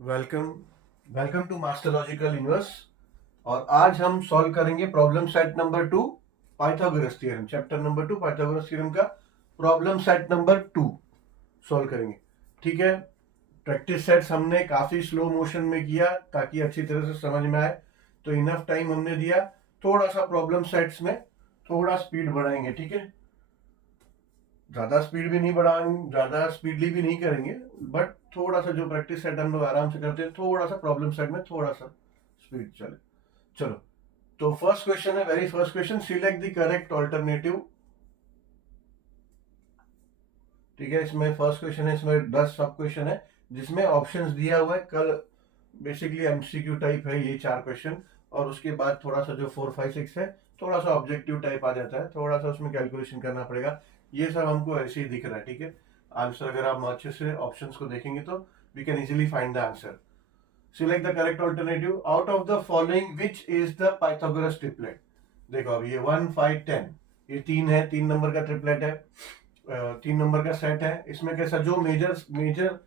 Welcome welcome to मास्टरलॉजिकल universe. और आज हम सॉल्व करेंगे problem set number 2 Pythagoras theorem, chapter number 2 Pythagoras theorem का प्रॉब्लम सेट नंबर 2 सॉल्व करेंगे। ठीक है, प्रैक्टिस सेट्स हमने काफी स्लो मोशन में किया ताकि अच्छी तरह से समझ में आए, तो इनफ टाइम हमने दिया। थोड़ा सा प्रॉब्लम सेट्स में थोड़ा स्पीड बढ़ाएंगे। ठीक है, ज्यादा स्पीड भी नहीं बढ़ाएंगे, ज्यादा स्पीडली भी नहीं करेंगे, बट थोड़ा सा जो प्रैक्टिस सेट हम लोग आराम से करते हैं, थोड़ा सा प्रॉब्लम सेट में थोड़ा सा स्पीड चले। चलो, तो फर्स्ट क्वेश्चन है, very first question, select the correct alternative. ठीक है, इसमें फर्स्ट क्वेश्चन है, इसमें 10 सब क्वेश्चन है जिसमें ऑप्शंस दिया हुआ है। कल बेसिकली एमसीक्यू टाइप है ये 4 क्वेश्चन, और उसके बाद थोड़ा सा जो 4, 5, 6 है थोड़ा सा ऑब्जेक्टिव टाइप आ जाता है, थोड़ा सा उसमें कैलकुलेशन करना पड़ेगा। ये सब हमको ऐसे ही दिख रहा है। ठीक है, आंसर अगर आप अच्छे से ऑप्शंस को देखेंगे तो we can easily find the answer. Select the correct alternative out of the following which is the Pythagoras triplet. देखो अब ये 1, 5, 10 ये 3 है, 3 नंबर का ट्रिपलेट है, 3 नंबर का सेट है। इसमें कैसा जो मेजर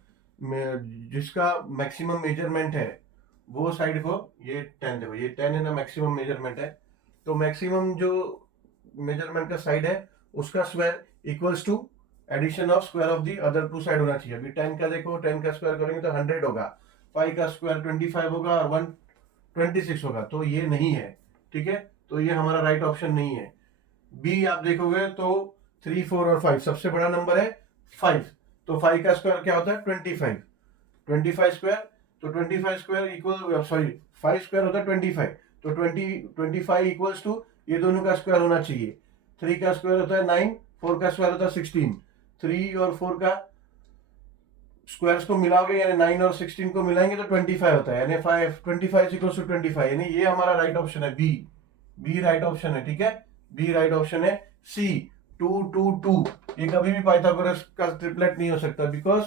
जिसका मैक्सिमम मेजरमेंट है वो साइड को, ये 10 देखो, ये 10 है ना, मैक्सिमम मेजरमेंट है। तो मैक्सिमम जो मेजरमेंट का साइड है उसका square equals to addition of square of the other two side होना चाहिए। अभी 10 का देखो, 10 का स्क्वायर करेंगे तो 100 होगा, 5 का स्क्वायर 25 होगा और 1 26 होगा, तो ये नहीं है। ठीक है, तो ये हमारा राइट ऑप्शन नहीं है। बी आप देखोगे तो 3, 4 और 5, सबसे बड़ा नंबर है 5, तो 5 का स्क्वायर क्या होता है 25, 25 स्क्वायर, तो 25 स्क्वायर इक्वल, सॉरी 5 स्क्वायर होता है 25, तो 25 इक्वल्स टू ये दोनों का स्क्वायर होना चाहिए। 3 का स्क्वायर होता है 9, 4 का स्क्वायर होता है 16, 3 और 4 का स्क्वायर्स को मिलाओगे यानी 9 और 16 को मिलाएंगे तो 25 होता है, यानी 25 इक्वल्स टू 25, यानी ये हमारा राइट ऑप्शन है। बी राइट ऑप्शन है। ठीक है, बी राइट ऑप्शन है। सी 2, 2, 2 ये कभी भी पाइथागोरस का ट्रिपलेट नहीं हो सकता, बिकॉज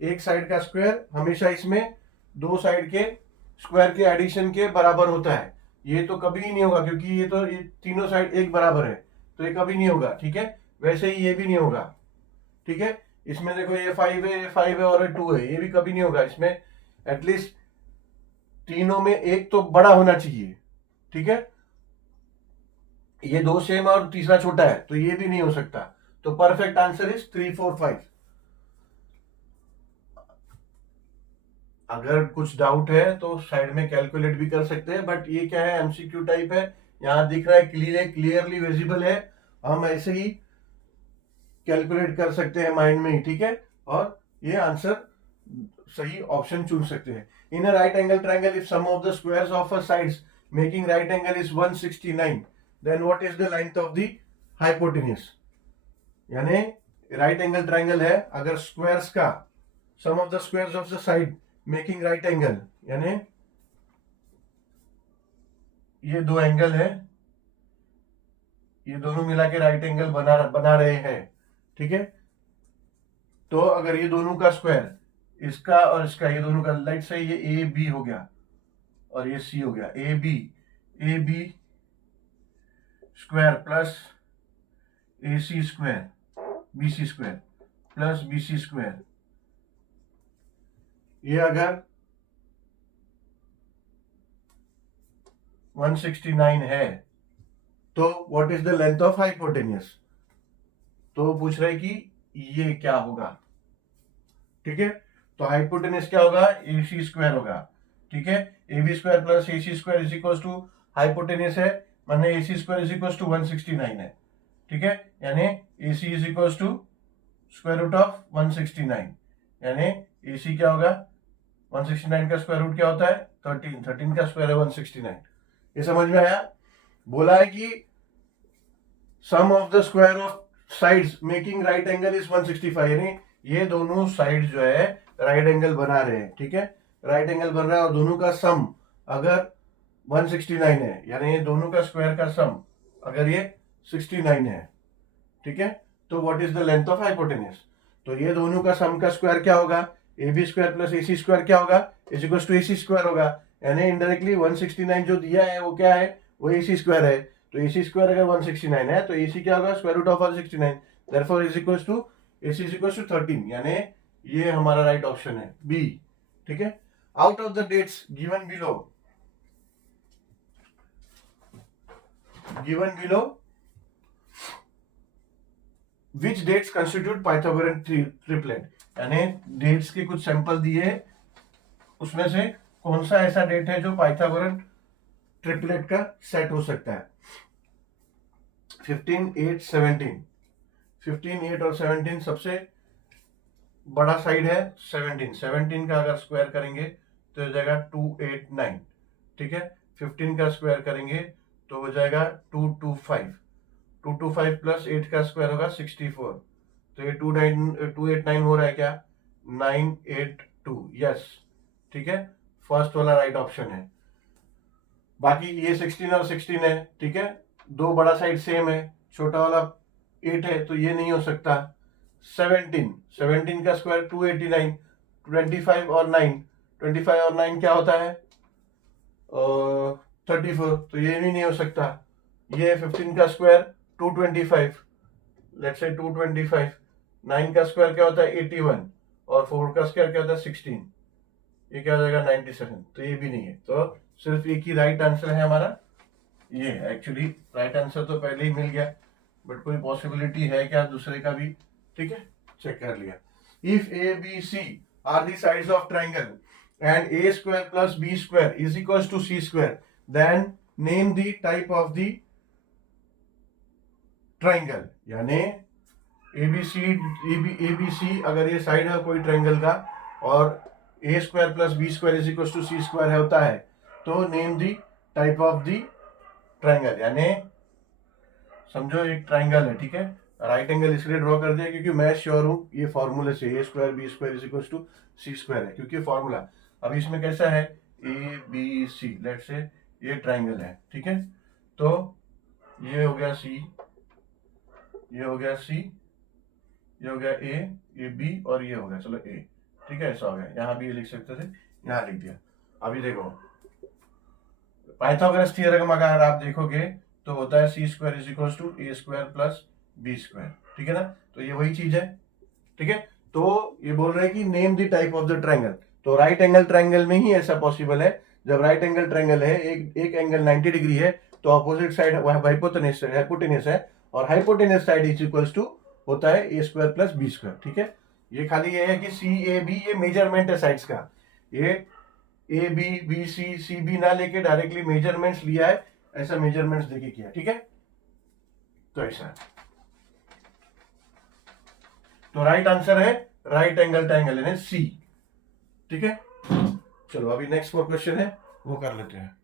एक साइड का स्क्वायर हमेशा इसमें दो साइड के स्क्वायर के एडिशन के बराबर होता है। ये तो कभी ही नहीं होगा क्योंकि ये तीनों साइड एक बराबर है, तो ये कभी नहीं होगा। ठीक है, वैसे ही ये भी नहीं होगा। ठीक है, इसमें देखो ये 5 है, ये 5 है और ये 2 है, ये भी कभी नहीं होगा। इसमें एटलीस्ट तीनों में एक तो बड़ा होना चाहिए। ठीक है, ये 2 सेम और तीसरा छोटा है, तो ये भी नहीं हो सकता। तो परफेक्ट आंसर इज 3, 4, 5। अगर कुछ डाउट है तो साइड में कैलकुलेट भी कर सकते हैं, बट ये क्या है, एमसीक्यू टाइप है। यहां दिख रहा है क्लियरली विजिबल है, हम ऐसे ही कैलकुलेट कर सकते हैं माइंड में ही। ठीक है, और ये आंसर सही ऑप्शन चुन सकते हैं। In a right angle triangle if sum of the squares of a sides making right angle is 169, then what is the length of the hypotenuse. यानी राइट एंगल ट्रायंगल है, अगर स्क्वायर्स का sum of the squares of the side making right angle, यानी ये दो angle है, ये दोनों मिला के राइट एंगल बना रहे हैं। ठीक है, तो अगर ये दोनों का स्क्वायर, इसका और इसका, ये दोनों का, लाइट से ये ए बी हो गया और ये सी हो गया, A B square plus A C square B C square plus B C square, ये अगर 169 है तो what is the length of hypotenuse. तो पूछ रहे कि ये क्या होगा। ठीक है, तो हाइपोटेन्यूज क्या होगा, ए सी स्क्वायर होगा। ठीक है, A B square plus A C square is equal to hypotenuse है, माने A C square is equal to 169 है। ठीक है, यानी A C is equal to square root of 169, यानी ए सी क्या होगा, 169 का स्क्वायर रूट क्या होता है 13, 13 का स्क्वायर है 169। ये समझ में आया। बोला है कि sum of the square of sides making right angle is 165, यानी ये दोनों साइड जो है राइट एंगल बना रहे हैं। ठीक है, राइट एंगल बन रहा है और दोनों का सम अगर 169 है, यानी ये दोनों का स्क्वायर का सम अगर ये 69 है। ठीक है, तो what is the length of hypotenuse. तो ये दोनों का सम का स्क्वायर क्या होगा, A B square plus A C square क्या होगा, is equal to A C square होगा। यानी इनडायरेक्टली 169 जो दिया है वो क्या है, वो ए सी स्क्वायर है। तो ए सी स्क्वायर अगर 169 है तो ए सी क्या होगा, square root of 169, therefore is equal to A C is equal to 13, यानी ये हमारा राइट ऑप्शन है बी। ठीक है, out of the dates given below which dates constitute Pythagorean triplet, यानी डेट्स के कुछ सैंपल दिए, उसमें से कौन सा ऐसा डेट है जो पाइथागोरन ट्रिपलेट का सेट हो सकता है। 15, 8, 17, 15, 8 और 17 सबसे बड़ा साइड है 17, 17 का अगर स्क्वायर करेंगे तो हो जाएगा 289, ठीक है। 15 का स्क्वायर करेंगे तो हो जाएगा 225, 225 प्लस 8 का स्क्वायर होगा 64, तो ये 289 हो रहा है क्या, 982, यस, ठीक है, फर्स्ट वाला राइट ऑप्शन है। बाकी ये 16 और 16 है, ठीक है, दो बड़ा साइड सेम है, छोटा वाला 8 है तो ये नहीं हो सकता। 17 का स्क्वायर 289, 25 और 9, 25 और 9 क्या होता है 34, तो ये भी नहीं हो सकता। ये 15 का स्क्वायर 225, लेट्स से 225, 9 का स्क्वायर क्या होता है 81 और 4 का स्क्वायर क्या होता है 16, ये क्या हो जाएगा 97, तो ये भी नहीं है। तो सिर्फ एक ही राइट आंसर है हमारा ये। एक्चुअली राइट आंसर तो पहले ही मिल गया, बट कोई पॉसिबिलिटी है क्या दूसरे का भी, ठीक है, चेक कर लिया। If A B C are the sides of triangle and A square plus B square is equals to C square, then name the type of the triangle, यानी एबीसी अगर ये साइड है कोई ट्राइंगल का और A square plus B square is equal to C square होता है, तो name the type of the triangle, यानी समझो एक ट्राइंगल है, ठीक है, राइट एंगल इसलिए ड्रॉ कर दिया क्योंकि मैं श्योर हूं ये फॉर्मूले से A square B square is equal to C square है, क्योंकि फॉर्मूला। अब इसमें कैसा है A B C, let's say ये ट्राइंगल है, ठीक है, तो ये हो गया सी, ये हो गया सी, ये हो गया ए बी और ये हो गया चलो ए, ठीक है, ऐसा हो गया। यहां भी ये लिख सकते थे, यहां लिख दिया। अभी देखो पाइथागोरस थ्योरम अगर आप देखोगे तो होता है C square is equal to A square plus B square, ठीक है ना, तो ये वही चीज है, ठीक है। तो ये बोल रहे हैं कि name the type of the triangle, तो राइट एंगल ट्राइंगल में ही ऐसा पॉसिबल है। जब राइट एंगल ट्राइंगल है, एक एंगल 90 डिग्री है, तो अपोजिट साइड हाइपोटेनस है और hypotenuse side is equal to होता है A square plus B square, ठीक है। ये खाली ये है कि सी ए बी ये मेजरमेंट है साइड्स का, ये A B B C B ना लेके डायरेक्टली मेजरमेंट्स लिया है, ऐसा मेजरमेंट्स देके किया, ठीक है, तो ऐसा। तो राइट आंसर है राइट एंगल ट्राइंगल यानी सी, ठीक है। चलो अभी नेक्स्ट 4 क्वेश्चन है वो कर लेते हैं।